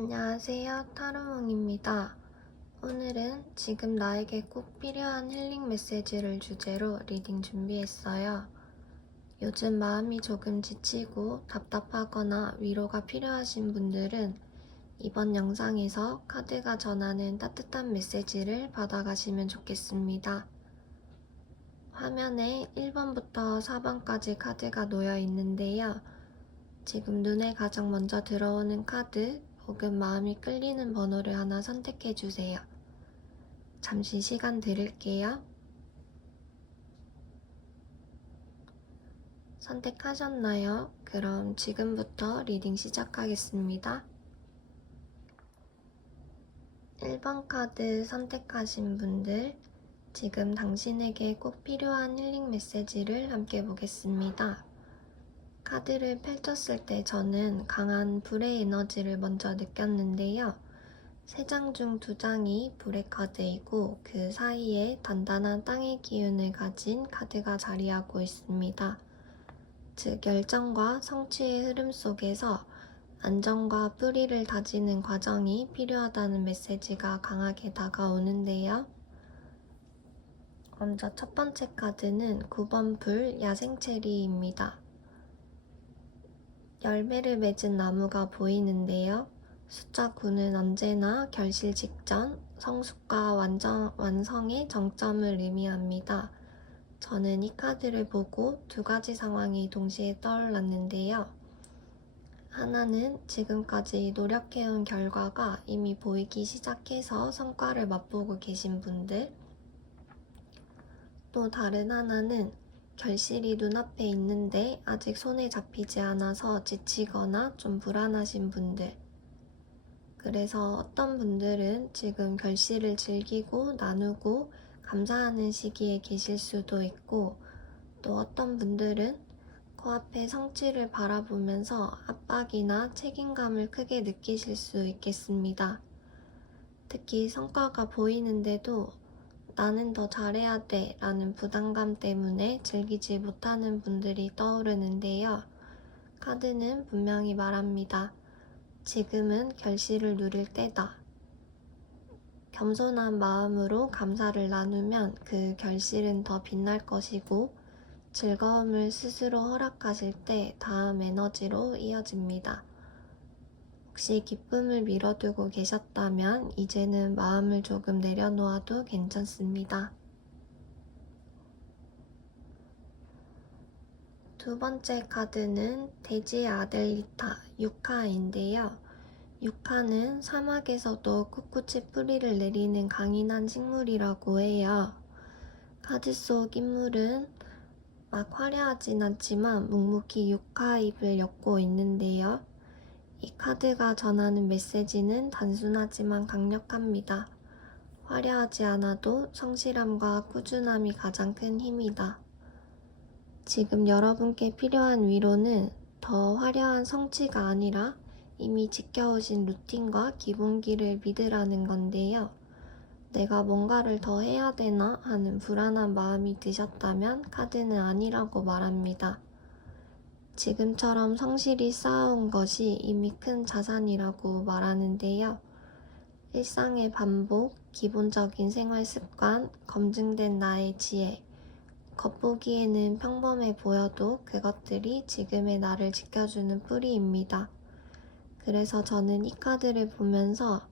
안녕하세요, 타로몽입니다. 오늘은 지금 나에게 꼭 필요한 힐링 메시지를 주제로 리딩 준비했어요. 요즘 마음이 조금 지치고 답답하거나 위로가 필요하신 분들은 이번 영상에서 카드가 전하는 따뜻한 메시지를 받아가시면 좋겠습니다. 화면에 1번부터 4번까지 카드가 놓여 있는데요. 지금 눈에 가장 먼저 들어오는 카드 혹은 마음이 끌리는 번호를 하나 선택해주세요. 잠시 시간 드릴게요. 선택하셨나요? 그럼 지금부터 리딩 시작하겠습니다. 1번 카드 선택하신 분들, 지금 당신에게 꼭 필요한 힐링 메시지를 함께 보겠습니다. 카드를 펼쳤을 때 저는 강한 불의 에너지를 먼저 느꼈는데요. 3장 중 2장이 불의 카드이고 그 사이에 단단한 땅의 기운을 가진 카드가 자리하고 있습니다. 즉 열정과 성취의 흐름 속에서 안정과 뿌리를 다지는 과정이 필요하다는 메시지가 강하게 다가오는데요. 먼저 첫 번째 카드는 9번 불 야생체리입니다. 열매를 맺은 나무가 보이는데요. 숫자 9는 언제나 결실 직전, 성숙과 완성의 정점을 의미합니다. 저는 이 카드를 보고 두 가지 상황이 동시에 떠올랐는데요. 하나는 지금까지 노력해온 결과가 이미 보이기 시작해서 성과를 맛보고 계신 분들, 또 다른 하나는 결실이 눈앞에 있는데 아직 손에 잡히지 않아서 지치거나 좀 불안하신 분들. 그래서 어떤 분들은 지금 결실을 즐기고 나누고 감사하는 시기에 계실 수도 있고, 또 어떤 분들은 코앞에 성취를 바라보면서 압박이나 책임감을 크게 느끼실 수 있겠습니다. 특히 성과가 보이는데도 나는 더 잘해야 돼 라는 부담감 때문에 즐기지 못하는 분들이 떠오르는데요. 카드는 분명히 말합니다. 지금은 결실을 누릴 때다. 겸손한 마음으로 감사를 나누면 그 결실은 더 빛날 것이고 즐거움을 스스로 허락하실 때 다음 에너지로 이어집니다. 혹시 기쁨을 미뤄두고 계셨다면 이제는 마음을 조금 내려놓아도 괜찮습니다. 두 번째 카드는 돼지 아델리타 6화인데요. 6화는 사막에서도 꿋꿋이 뿌리를 내리는 강인한 식물이라고 해요. 카드 속 인물은 막 화려하진 않지만 묵묵히 6화 잎을 엮고 있는데요. 이 카드가 전하는 메시지는 단순하지만 강력합니다. 화려하지 않아도 성실함과 꾸준함이 가장 큰 힘이다. 지금 여러분께 필요한 위로는 더 화려한 성취가 아니라 이미 지켜오신 루틴과 기본기를 믿으라는 건데요. 내가 뭔가를 더 해야 되나 하는 불안한 마음이 드셨다면 카드는 아니라고 말합니다. 지금처럼 성실히 쌓아온 것이 이미 큰 자산이라고 말하는데요. 일상의 반복, 기본적인 생활 습관, 검증된 나의 지혜, 겉보기에는 평범해 보여도 그것들이 지금의 나를 지켜주는 뿌리입니다. 그래서 저는 이 카드를 보면서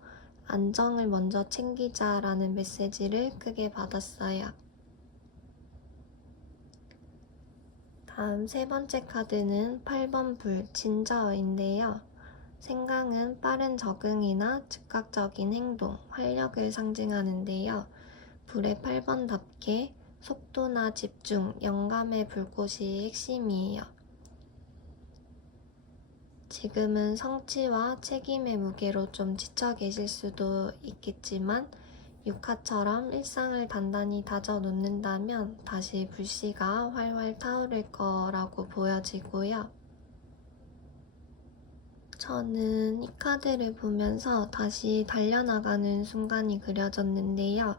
안정을 먼저 챙기자라는 메시지를 크게 받았어요. 다음 세 번째 카드는 8번 불 진저인데요. 생강은 빠른 적응이나 즉각적인 행동, 활력을 상징하는데요. 불의 8번답게 속도나 집중, 영감의 불꽃이 핵심이에요. 지금은 성취와 책임의 무게로 좀 지쳐 계실 수도 있겠지만 6화처럼 일상을 단단히 다져 놓는다면 다시 불씨가 활활 타오를 거라고 보여지고요. 저는 이 카드를 보면서 다시 달려나가는 순간이 그려졌는데요.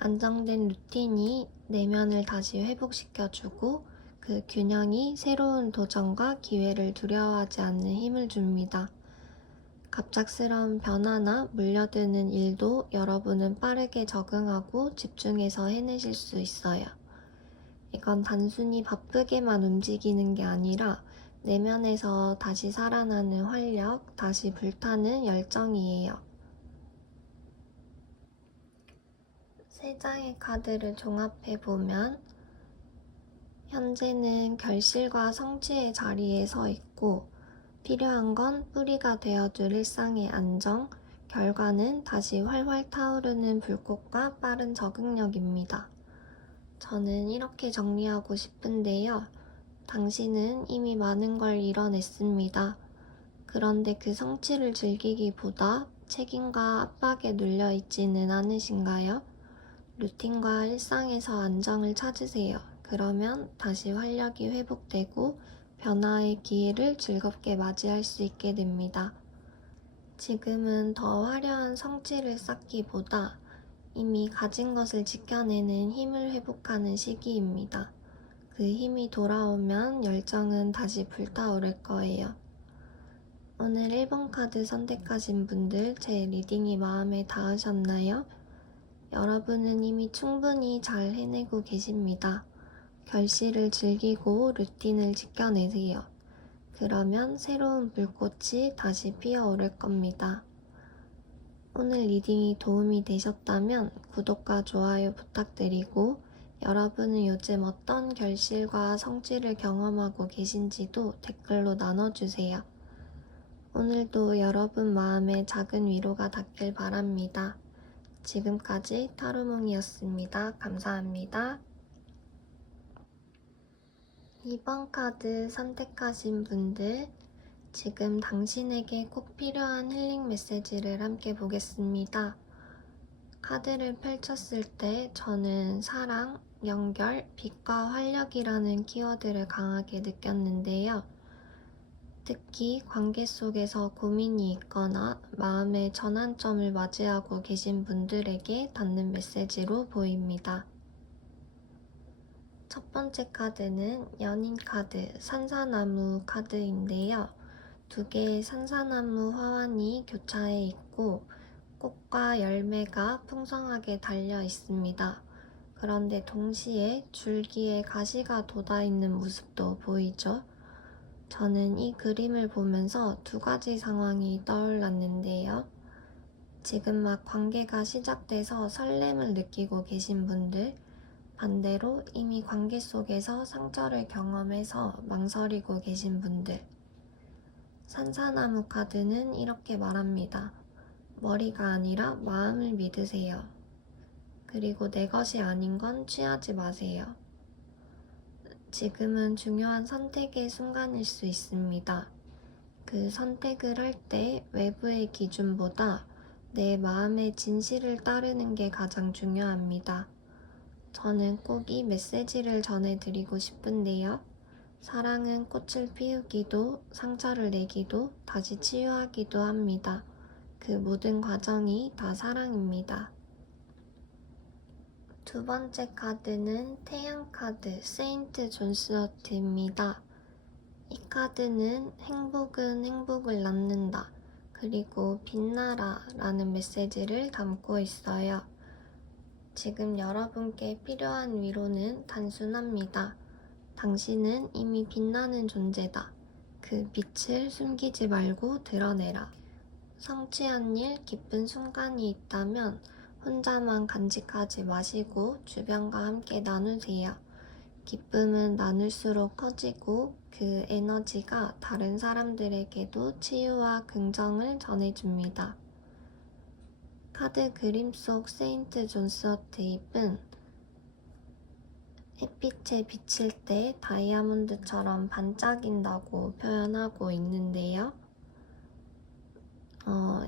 안정된 루틴이 내면을 다시 회복시켜주고 그 균형이 새로운 도전과 기회를 두려워하지 않는 힘을 줍니다. 갑작스러운 변화나 물려드는 일도 여러분은 빠르게 적응하고 집중해서 해내실 수 있어요. 이건 단순히 바쁘게만 움직이는 게 아니라 내면에서 다시 살아나는 활력, 다시 불타는 열정이에요. 세 장의 카드를 종합해보면 현재는 결실과 성취의 자리에 서 있고 필요한 건 뿌리가 되어줄 일상의 안정, 결과는 다시 활활 타오르는 불꽃과 빠른 적응력입니다. 저는 이렇게 정리하고 싶은데요. 당신은 이미 많은 걸 이뤄냈습니다. 그런데 그 성취를 즐기기보다 책임과 압박에 눌려있지는 않으신가요? 루틴과 일상에서 안정을 찾으세요. 그러면 다시 활력이 회복되고 변화의 기회를 즐겁게 맞이할 수 있게 됩니다. 지금은 더 화려한 성취를 쌓기보다 이미 가진 것을 지켜내는 힘을 회복하는 시기입니다. 그 힘이 돌아오면 열정은 다시 불타오를 거예요. 오늘 1번 카드 선택하신 분들 제 리딩이 마음에 닿으셨나요? 여러분은 이미 충분히 잘 해내고 계십니다. 결실을 즐기고 루틴을 지켜내세요. 그러면 새로운 불꽃이 다시 피어오를 겁니다. 오늘 리딩이 도움이 되셨다면 구독과 좋아요 부탁드리고 여러분은 요즘 어떤 결실과 성취를 경험하고 계신지도 댓글로 나눠주세요. 오늘도 여러분 마음에 작은 위로가 닿길 바랍니다. 지금까지 타로몽이었습니다. 감사합니다. 2번 카드 선택하신 분들, 지금 당신에게 꼭 필요한 힐링 메시지를 함께 보겠습니다. 카드를 펼쳤을 때 저는 사랑, 연결, 빛과 활력이라는 키워드를 강하게 느꼈는데요. 특히 관계 속에서 고민이 있거나 마음의 전환점을 맞이하고 계신 분들에게 닿는 메시지로 보입니다. 첫 번째 카드는 연인 카드, 산사나무 카드인데요. 두 개의 산사나무 화환이 교차해 있고 꽃과 열매가 풍성하게 달려 있습니다. 그런데 동시에 줄기에 가시가 돋아있는 모습도 보이죠? 저는 이 그림을 보면서 두 가지 상황이 떠올랐는데요. 지금 막 관계가 시작돼서 설렘을 느끼고 계신 분들, 반대로 이미 관계 속에서 상처를 경험해서 망설이고 계신 분들. 산사나무 카드는 이렇게 말합니다. 머리가 아니라 마음을 믿으세요. 그리고 내 것이 아닌 건 취하지 마세요. 지금은 중요한 선택의 순간일 수 있습니다. 그 선택을 할 때 외부의 기준보다 내 마음의 진실을 따르는 게 가장 중요합니다. 저는 꼭 이 메시지를 전해드리고 싶은데요. 사랑은 꽃을 피우기도, 상처를 내기도, 다시 치유하기도 합니다. 그 모든 과정이 다 사랑입니다. 두 번째 카드는 태양 카드, 세인트 존스워트입니다. 이 카드는 행복은 행복을 낳는다. 그리고 빛나라 라는 메시지를 담고 있어요. 지금 여러분께 필요한 위로는 단순합니다. 당신은 이미 빛나는 존재다. 그 빛을 숨기지 말고 드러내라. 성취한 일, 기쁜 순간이 있다면 혼자만 간직하지 마시고 주변과 함께 나누세요. 기쁨은 나눌수록 커지고 그 에너지가 다른 사람들에게도 치유와 긍정을 전해줍니다. 카드 그림 속 세인트 존스워트 잎은 햇빛에 비칠 때 다이아몬드처럼 반짝인다고 표현하고 있는데요.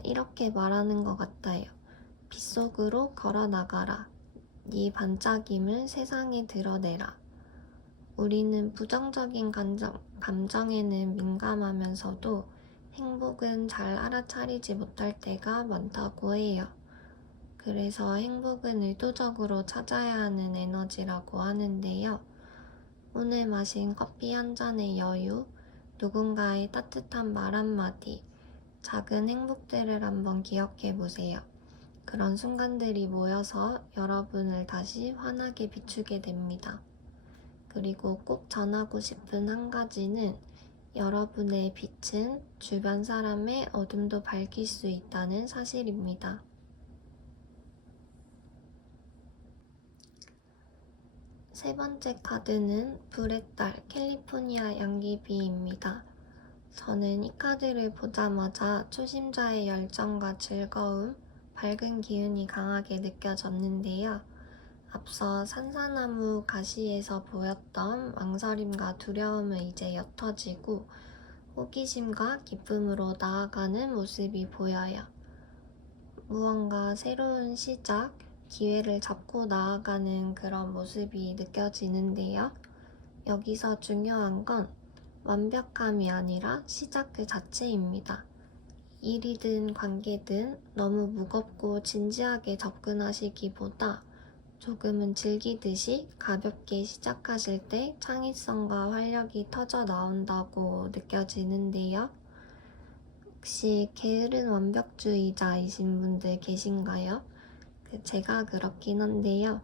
이렇게 말하는 것 같아요. 빛 속으로 걸어나가라. 네 반짝임을 세상에 드러내라. 우리는 부정적인 감정에는 민감하면서도 행복은 잘 알아차리지 못할 때가 많다고 해요. 그래서 행복은 의도적으로 찾아야 하는 에너지라고 하는데요. 오늘 마신 커피 한 잔의 여유, 누군가의 따뜻한 말 한마디, 작은 행복들을 한번 기억해 보세요. 그런 순간들이 모여서 여러분을 다시 환하게 비추게 됩니다. 그리고 꼭 전하고 싶은 한 가지는 여러분의 빛은 주변 사람의 어둠도 밝힐 수 있다는 사실입니다. 세 번째 카드는 불의 딸 캘리포니아 양귀비입니다. 저는 이 카드를 보자마자 초심자의 열정과 즐거움, 밝은 기운이 강하게 느껴졌는데요. 앞서 산사나무 가시에서 보였던 망설임과 두려움은 이제 옅어지고 호기심과 기쁨으로 나아가는 모습이 보여요. 무언가 새로운 시작, 기회를 잡고 나아가는 그런 모습이 느껴지는데요. 여기서 중요한 건 완벽함이 아니라 시작 그 자체입니다. 일이든 관계든 너무 무겁고 진지하게 접근하시기보다 조금은 즐기듯이 가볍게 시작하실 때 창의성과 활력이 터져 나온다고 느껴지는데요. 혹시 게으른 완벽주의자이신 분들 계신가요? 제가 그렇긴 한데요.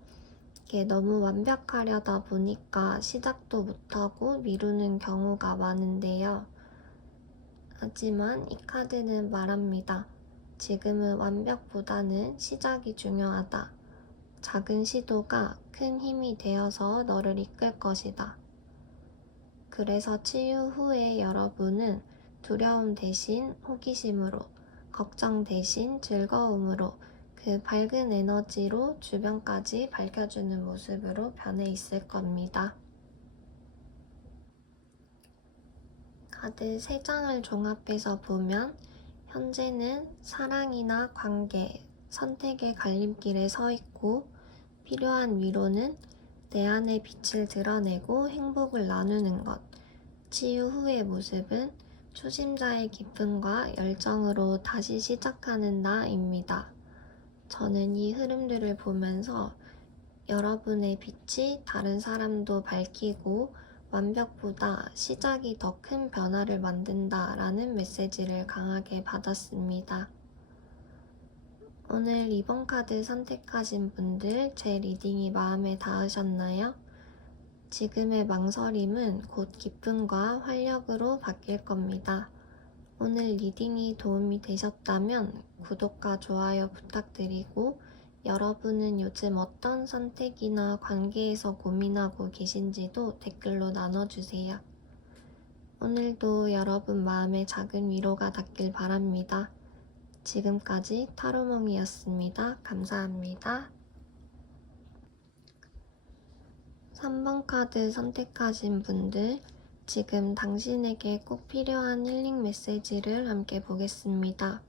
이게 너무 완벽하려다 보니까 시작도 못하고 미루는 경우가 많은데요. 하지만 이 카드는 말합니다. 지금은 완벽보다는 시작이 중요하다. 작은 시도가 큰 힘이 되어서 너를 이끌 것이다. 그래서 치유 후에 여러분은 두려움 대신 호기심으로, 걱정 대신 즐거움으로 그 밝은 에너지로 주변까지 밝혀주는 모습으로 변해 있을 겁니다. 카드 3장을 종합해서 보면 현재는 사랑이나 관계, 선택의 갈림길에 서 있고 필요한 위로는 내 안의 빛을 드러내고 행복을 나누는 것. 치유 후의 모습은 초심자의 기쁨과 열정으로 다시 시작하는 나입니다. 저는 이 흐름들을 보면서 여러분의 빛이 다른 사람도 밝히고 완벽보다 시작이 더 큰 변화를 만든다라는 메시지를 강하게 받았습니다. 오늘 2번 카드 선택하신 분들 제 리딩이 마음에 닿으셨나요? 지금의 망설임은 곧 기쁨과 활력으로 바뀔 겁니다. 오늘 리딩이 도움이 되셨다면 구독과 좋아요 부탁드리고 여러분은 요즘 어떤 선택이나 관계에서 고민하고 계신지도 댓글로 나눠주세요. 오늘도 여러분 마음에 작은 위로가 닿길 바랍니다. 지금까지 타로몽이었습니다. 감사합니다. 3번 카드 선택하신 분들, 지금 당신에게 꼭 필요한 힐링 메시지를 함께 보겠습니다.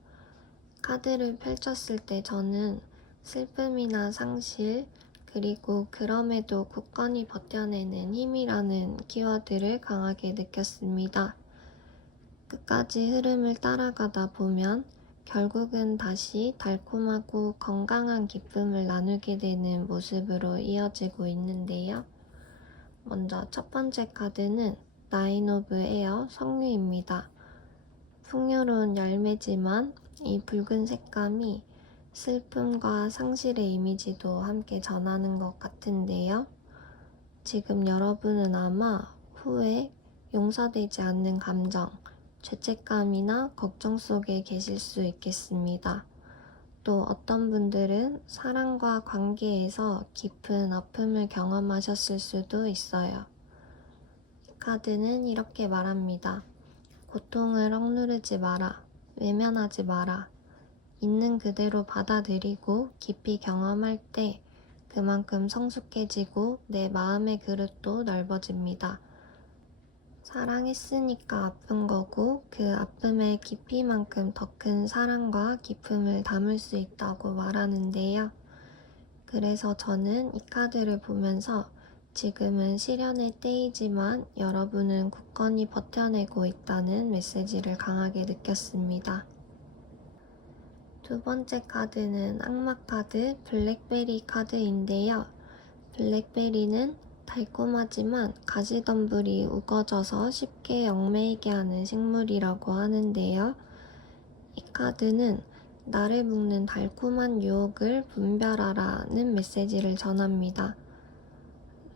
카드를 펼쳤을 때 저는 슬픔이나 상실, 그리고 그럼에도 굳건히 버텨내는 힘이라는 키워드를 강하게 느꼈습니다. 끝까지 흐름을 따라가다 보면 결국은 다시 달콤하고 건강한 기쁨을 나누게 되는 모습으로 이어지고 있는데요. 먼저 첫 번째 카드는 나인 오브 에어 석류입니다. 풍요로운 열매지만 이 붉은 색감이 슬픔과 상실의 이미지도 함께 전하는 것 같은데요. 지금 여러분은 아마 후회, 용서되지 않는 감정, 죄책감이나 걱정 속에 계실 수 있겠습니다. 또 어떤 분들은 사랑과 관계에서 깊은 아픔을 경험하셨을 수도 있어요. 이 카드는 이렇게 말합니다. 고통을 억누르지 마라. 외면하지 마라. 있는 그대로 받아들이고 깊이 경험할 때 그만큼 성숙해지고 내 마음의 그릇도 넓어집니다. 사랑했으니까 아픈 거고 그 아픔의 깊이만큼 더 큰 사랑과 기쁨을 담을 수 있다고 말하는데요. 그래서 저는 이 카드를 보면서 지금은 시련의 때이지만 여러분은 굳건히 버텨내고 있다는 메시지를 강하게 느꼈습니다. 두 번째 카드는 악마 카드 블랙베리 카드인데요. 블랙베리는 달콤하지만 가시덤불이 우거져서 쉽게 얽매이게 하는 식물이라고 하는데요. 이 카드는 나를 묶는 달콤한 유혹을 분별하라는 메시지를 전합니다.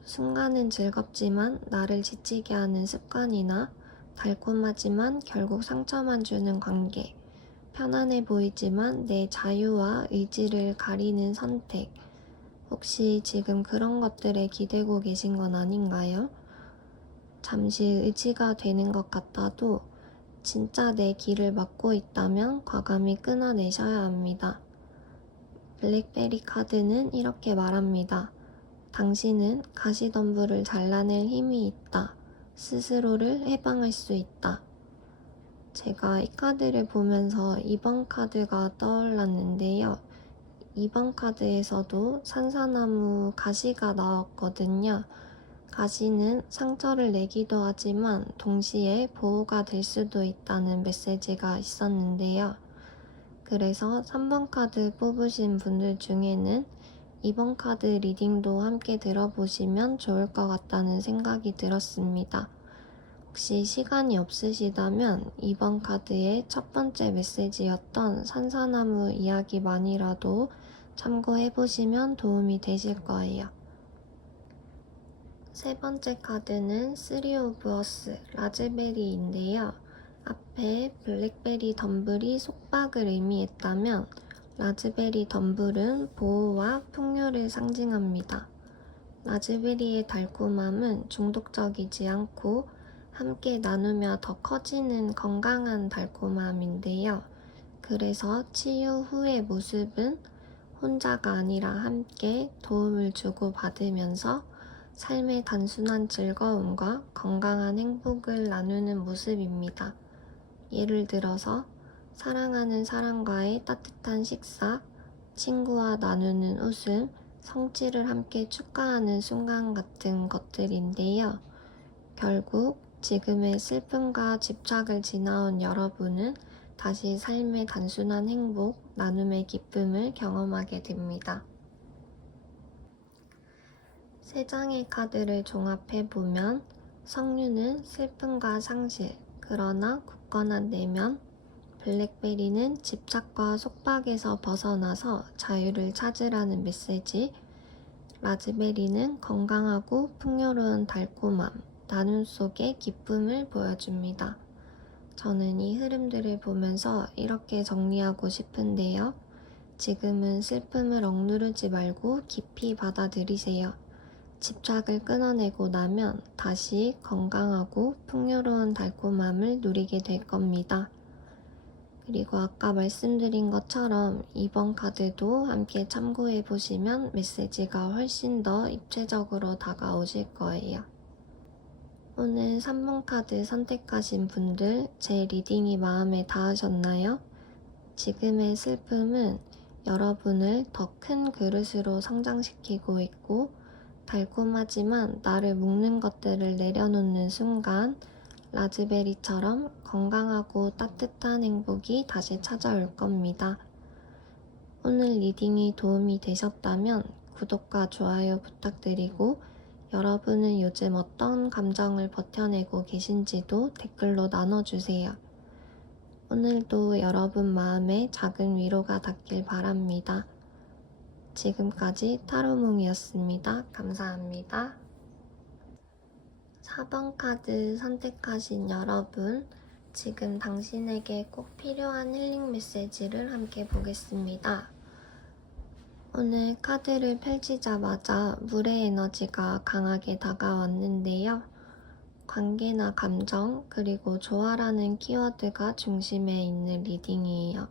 순간은 즐겁지만 나를 지치게 하는 습관이나 달콤하지만 결국 상처만 주는 관계, 편안해 보이지만 내 자유와 의지를 가리는 선택, 혹시 지금 그런 것들에 기대고 계신 건 아닌가요? 잠시 의지가 되는 것 같아도 진짜 내 길을 막고 있다면 과감히 끊어내셔야 합니다. 블랙베리 카드는 이렇게 말합니다. 당신은 가시덤불을 잘라낼 힘이 있다. 스스로를 해방할 수 있다. 제가 이 카드를 보면서 2번 카드가 떠올랐는데요. 2번 카드에서도 산사나무 가시가 나왔거든요. 가시는 상처를 내기도 하지만 동시에 보호가 될 수도 있다는 메시지가 있었는데요. 그래서 3번 카드 뽑으신 분들 중에는 2번 카드 리딩도 함께 들어보시면 좋을 것 같다는 생각이 들었습니다. 혹시 시간이 없으시다면 2번 카드의 첫 번째 메시지였던 산사나무 이야기만이라도 참고해보시면 도움이 되실 거예요. 세 번째 카드는 3 of Us 라즈베리인데요. 앞에 블랙베리 덤블이 속박을 의미했다면 라즈베리 덤블은 보호와 풍요를 상징합니다. 라즈베리의 달콤함은 중독적이지 않고 함께 나누며 더 커지는 건강한 달콤함인데요. 그래서 치유 후의 모습은 혼자가 아니라 함께 도움을 주고받으면서 삶의 단순한 즐거움과 건강한 행복을 나누는 모습입니다. 예를 들어서 사랑하는 사람과의 따뜻한 식사, 친구와 나누는 웃음, 성취를 함께 축하하는 순간 같은 것들인데요. 결국 지금의 슬픔과 집착을 지나온 여러분은 다시 삶의 단순한 행복, 나눔의 기쁨을 경험하게 됩니다. 세 장의 카드를 종합해보면 석류는 슬픔과 상실, 그러나 굳건한 내면, 블랙베리는 집착과 속박에서 벗어나서 자유를 찾으라는 메시지, 라즈베리는 건강하고 풍요로운 달콤함, 나눔 속의 기쁨을 보여줍니다. 저는 이 흐름들을 보면서 이렇게 정리하고 싶은데요. 지금은 슬픔을 억누르지 말고 깊이 받아들이세요. 집착을 끊어내고 나면 다시 건강하고 풍요로운 달콤함을 누리게 될 겁니다. 그리고 아까 말씀드린 것처럼 2번 카드도 함께 참고해 보시면 메시지가 훨씬 더 입체적으로 다가오실 거예요. 오늘 3번 카드 선택하신 분들, 제 리딩이 마음에 닿으셨나요? 지금의 슬픔은 여러분을 더 큰 그릇으로 성장시키고 있고 달콤하지만 나를 묶는 것들을 내려놓는 순간 라즈베리처럼 건강하고 따뜻한 행복이 다시 찾아올 겁니다. 오늘 리딩이 도움이 되셨다면 구독과 좋아요 부탁드리고 여러분은 요즘 어떤 감정을 버텨내고 계신지도 댓글로 나눠주세요. 오늘도 여러분 마음에 작은 위로가 닿길 바랍니다. 지금까지 타로몽이었습니다. 감사합니다. 4번 카드 선택하신 여러분, 지금 당신에게 꼭 필요한 힐링 메시지를 함께 보겠습니다. 오늘 카드를 펼치자마자 물의 에너지가 강하게 다가왔는데요. 관계나 감정, 그리고 조화라는 키워드가 중심에 있는 리딩이에요.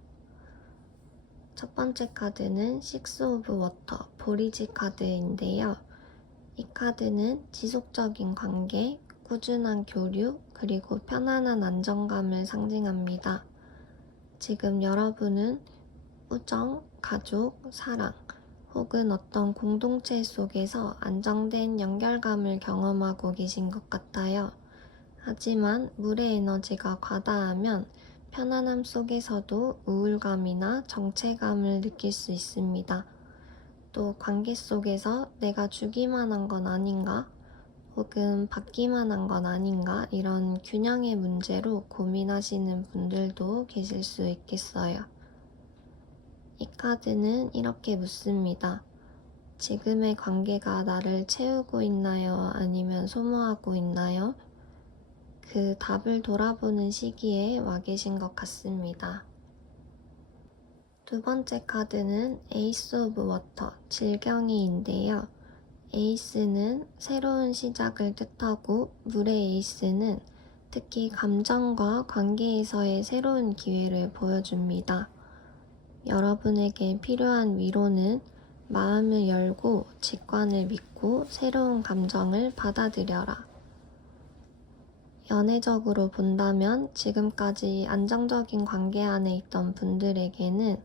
첫 번째 카드는 6 of Water, 보리지 카드인데요. 이 카드는 지속적인 관계, 꾸준한 교류, 그리고 편안한 안정감을 상징합니다. 지금 여러분은 우정, 가족, 사랑, 혹은 어떤 공동체 속에서 안정된 연결감을 경험하고 계신 것 같아요. 하지만 물의 에너지가 과다하면 편안함 속에서도 우울감이나 정체감을 느낄 수 있습니다. 또 관계 속에서 내가 주기만 한 건 아닌가? 혹은 받기만 한 건 아닌가 이런 균형의 문제로 고민하시는 분들도 계실 수 있겠어요. 이 카드는 이렇게 묻습니다. 지금의 관계가 나를 채우고 있나요? 아니면 소모하고 있나요? 그 답을 돌아보는 시기에 와 계신 것 같습니다. 두 번째 카드는 에이스 오브 워터, 질경이인데요. 에이스는 새로운 시작을 뜻하고 물의 에이스는 특히 감정과 관계에서의 새로운 기회를 보여줍니다. 여러분에게 필요한 위로는 마음을 열고 직관을 믿고 새로운 감정을 받아들여라. 연애적으로 본다면 지금까지 안정적인 관계 안에 있던 분들에게는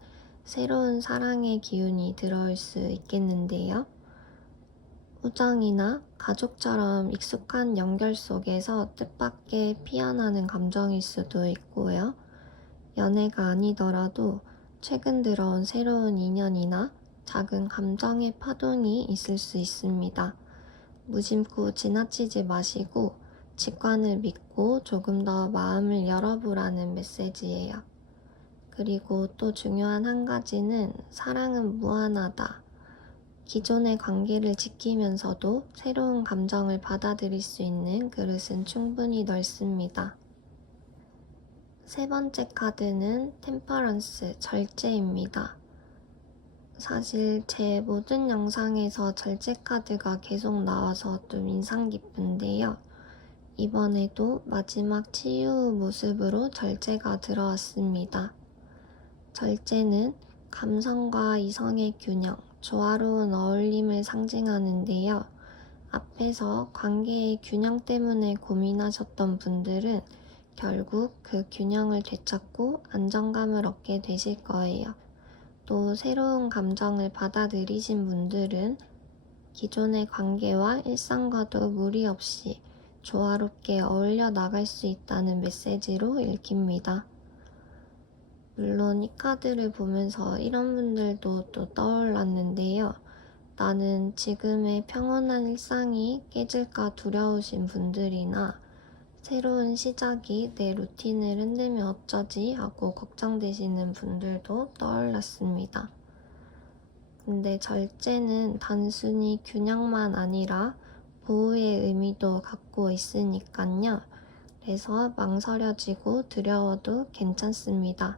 새로운 사랑의 기운이 들어올 수 있겠는데요. 우정이나 가족처럼 익숙한 연결 속에서 뜻밖의 피어나는 감정일 수도 있고요. 연애가 아니더라도 최근 들어온 새로운 인연이나 작은 감정의 파동이 있을 수 있습니다. 무심코 지나치지 마시고 직관을 믿고 조금 더 마음을 열어보라는 메시지예요. 그리고 또 중요한 한 가지는 사랑은 무한하다. 기존의 관계를 지키면서도 새로운 감정을 받아들일 수 있는 그릇은 충분히 넓습니다. 세 번째 카드는 템퍼런스, 절제입니다. 사실 제 모든 영상에서 절제 카드가 계속 나와서 좀 인상 깊은데요. 이번에도 마지막 치유 모습으로 절제가 들어왔습니다. 절제는 감성과 이성의 균형, 조화로운 어울림을 상징하는데요. 앞에서 관계의 균형 때문에 고민하셨던 분들은 결국 그 균형을 되찾고 안정감을 얻게 되실 거예요. 또 새로운 감정을 받아들이신 분들은 기존의 관계와 일상과도 무리 없이 조화롭게 어울려 나갈 수 있다는 메시지로 읽힙니다. 물론 이 카드를 보면서 이런 분들도 또 떠올랐는데요. 나는 지금의 평온한 일상이 깨질까 두려우신 분들이나 새로운 시작이 내 루틴을 흔들면 어쩌지 하고 걱정되시는 분들도 떠올랐습니다. 근데 절제는 단순히 균형만 아니라 보호의 의미도 갖고 있으니까요. 그래서 망설여지고 두려워도 괜찮습니다.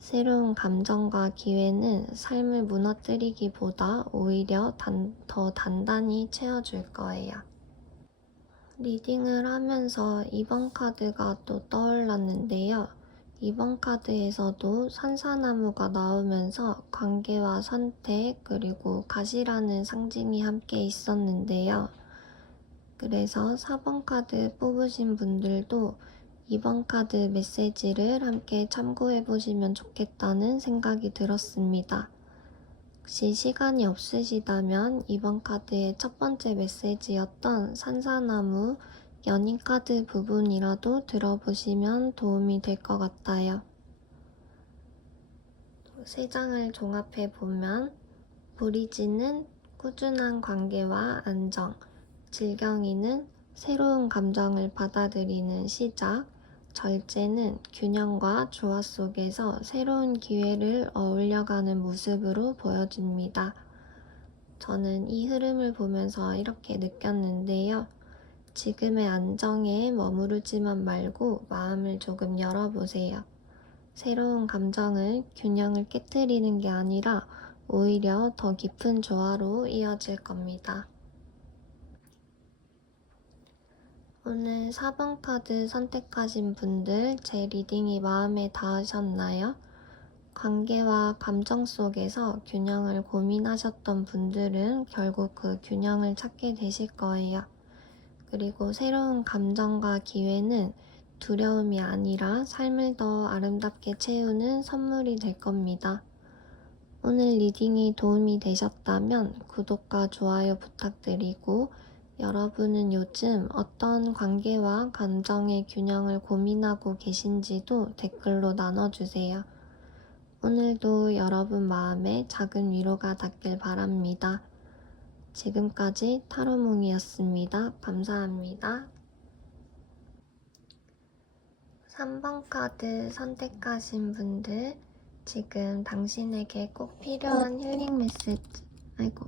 새로운 감정과 기회는 삶을 무너뜨리기보다 오히려 더 단단히 채워줄 거예요. 리딩을 하면서 2번 카드가 또 떠올랐는데요. 2번 카드에서도 산사나무가 나오면서 관계와 선택 그리고 가시라는 상징이 함께 있었는데요. 그래서 4번 카드 뽑으신 분들도 2번 카드 메시지를 함께 참고해 보시면 좋겠다는 생각이 들었습니다. 혹시 시간이 없으시다면 2번 카드의 첫 번째 메시지였던 산사나무 연인 카드 부분이라도 들어보시면 도움이 될 것 같아요. 세 장을 종합해 보면 브리지는 꾸준한 관계와 안정, 질경이는 새로운 감정을 받아들이는 시작, 절제는 균형과 조화 속에서 새로운 기회를 어울려가는 모습으로 보여집니다. 저는 이 흐름을 보면서 이렇게 느꼈는데요. 지금의 안정에 머무르지만 말고 마음을 조금 열어보세요. 새로운 감정을 균형을 깨뜨리는 게 아니라 오히려 더 깊은 조화로 이어질 겁니다. 오늘 4번 카드 선택하신 분들 제 리딩이 마음에 닿으셨나요? 관계와 감정 속에서 균형을 고민하셨던 분들은 결국 그 균형을 찾게 되실 거예요. 그리고 새로운 감정과 기회는 두려움이 아니라 삶을 더 아름답게 채우는 선물이 될 겁니다. 오늘 리딩이 도움이 되셨다면 구독과 좋아요 부탁드리고 여러분은 요즘 어떤 관계와 감정의 균형을 고민하고 계신지도 댓글로 나눠주세요. 오늘도 여러분 마음에 작은 위로가 닿길 바랍니다. 지금까지 타로몽이었습니다. 감사합니다. 3번 카드 선택하신 분들, 지금 당신에게 꼭 필요한 힐링 메시지, 아이고.